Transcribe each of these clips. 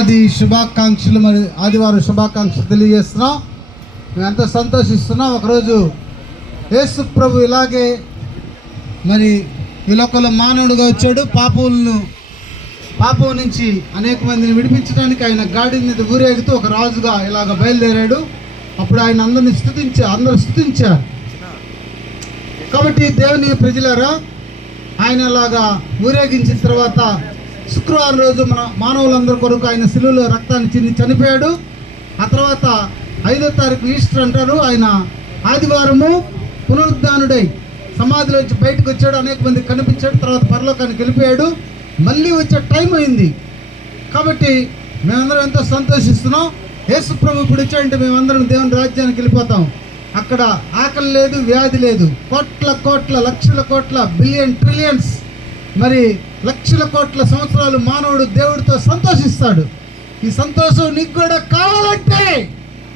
ఉగాది శుభాకాంక్షలు, మరి ఆదివారం శుభాకాంక్షలు తెలియజేస్తున్నాం. మేము ఎంతో సంతోషిస్తున్నాం. ఒకరోజు యేసు ప్రభు ఇలాగే మరి ఈ లోకంలో మానవుడిగా వచ్చాడు. పాపం నుంచి అనేక మందిని విడిపించడానికి ఆయన గాడి మీద ఊరేగుతూ ఒక రాజుగా ఇలాగ బయలుదేరాడు. అప్పుడు ఆయన అందరూ స్తుతించారు. కాబట్టి దేవుని ప్రజలారా, ఆయన అలాగా ఊరేగించిన తర్వాత శుక్రవారం రోజు మన మానవులందరి కొరకు ఆయన శిలువలో రక్తాన్ని చింది చనిపోయాడు. ఆ తర్వాత 5వ తారీఖు ఈస్టర్ అంటారు. ఆయన ఆదివారము పునరుద్ధానుడై సమాధిలోంచి బయటకు వచ్చాడు. అనేక మంది కనిపించాడు. తర్వాత పరలోకానికి వెళ్ళిపోయాడు. మళ్ళీ వచ్చే టైం అయింది. కాబట్టి మేమందరం ఎంతో సంతోషిస్తున్నాం. యేసు ప్రభు ఇప్పుడు వచ్చాడంటే మేమందరం దేవుని రాజ్యానికి వెళ్ళిపోతాం. అక్కడ ఆకలి లేదు, వ్యాధి లేదు. కోట్ల లక్షల కోట్ల బిలియన్ ట్రిలియన్స్ మరి లక్షల కోట్ల సంవత్సరాలు మానవుడు దేవుడితో సంతోషిస్తాడు. ఈ సంతోషం నీకు కూడా కావాలంటే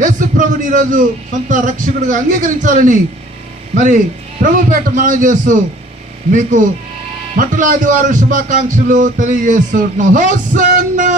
యేసు ప్రభుని ఈరోజు సొంత రక్షకుడిగా అంగీకరించాలని మరి ప్రభుపేట మనవి చేస్తూ మీకు మట్టల ఆదివారం శుభాకాంక్షలు తెలియజేస్తున్నాం. హోసన్నా.